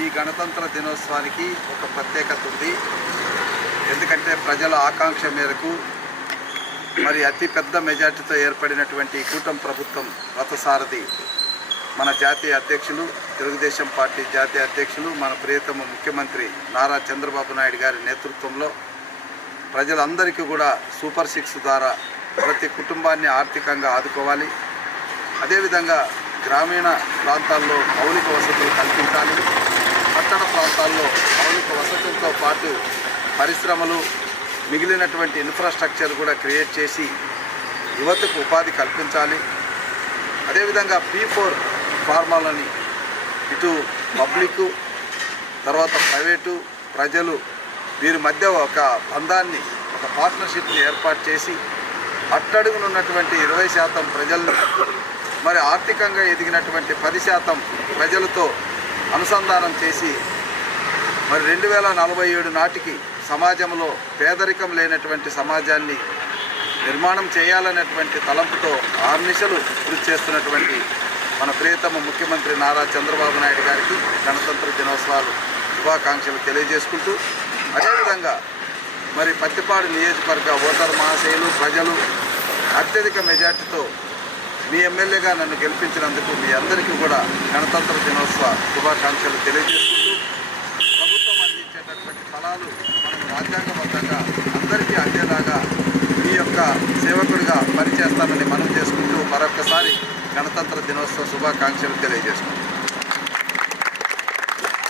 ఈ గణతంత్ర దినోత్సవానికి ఒక ప్రత్యేకత ఉంది. ఎందుకంటే ప్రజల ఆకాంక్ష మేరకు మరి అతిపెద్ద మెజార్టీతో ఏర్పడినటువంటి కూటమి ప్రభుత్వం రథసారథి మన జాతీయ అధ్యక్షులు తెలుగుదేశం పార్టీ జాతీయ అధ్యక్షులు మన ప్రియతమ ముఖ్యమంత్రి నారా చంద్రబాబు నాయుడు గారి నేతృత్వంలో ప్రజలందరికీ కూడా సూపర్ సిక్స్ ద్వారా ప్రతి కుటుంబాన్ని ఆర్థికంగా ఆదుకోవాలి. అదేవిధంగా గ్రామీణ ప్రాంతాల్లో మౌలిక వసతులు కల్పించాలి. పట్టణ ప్రాంతాల్లో మౌలిక వసతులతో పాటు పరిశ్రమలు మిగిలినటువంటి ఇన్ఫ్రాస్ట్రక్చర్ కూడా క్రియేట్ చేసి యువతకు ఉపాధి కల్పించాలి. అదేవిధంగా పీ ఫోర్ ఫార్మాలని ఇటు పబ్లిక్ తర్వాత ప్రైవేటు ప్రజలు వీరి మధ్య ఒక బంధాన్ని ఒక పార్ట్నర్షిప్ని ఏర్పాటు చేసి అట్టడుగునున్నటువంటి ఇరవై శాతం ప్రజలను మరి ఆర్థికంగా ఎదిగినటువంటి పది శాతం ప్రజలతో అనుసంధానం చేసి మరి రెండు వేల నలభై ఏడు నాటికి సమాజంలో పేదరికం లేనటువంటి సమాజాన్ని నిర్మాణం చేయాలనేటువంటి తలంపుతో ఆర్నిశలు కృషి చేస్తున్నటువంటి మన ప్రియతమ ముఖ్యమంత్రి నారా చంద్రబాబు నాయుడు గారికి గణతంత్ర దినోత్సవాలు శుభాకాంక్షలు తెలియజేసుకుంటూ అదేవిధంగా మరి పత్తిపాడు నియోజకవర్గ ఓటర్ మహాశయులు ప్రజలు అత్యధిక మెజార్టీతో మీ ఎమ్మెల్యేగా నన్ను గెలిపించినందుకు మీ అందరికీ కూడా గణతంత్ర దినోత్సవ శుభాకాంక్షలు తెలియజేసుకుంటూ ప్రభుత్వం అందించేటటువంటి ఫలాలు మనం రాజ్యాంగబద్ధంగా అందరికీ అందేలాగా మీ యొక్క సేవకుడిగా పనిచేస్తానని మనం చేసుకుంటూ మరొకసారి గణతంత్ర దినోత్సవ శుభాకాంక్షలు తెలియజేసుకుంటాం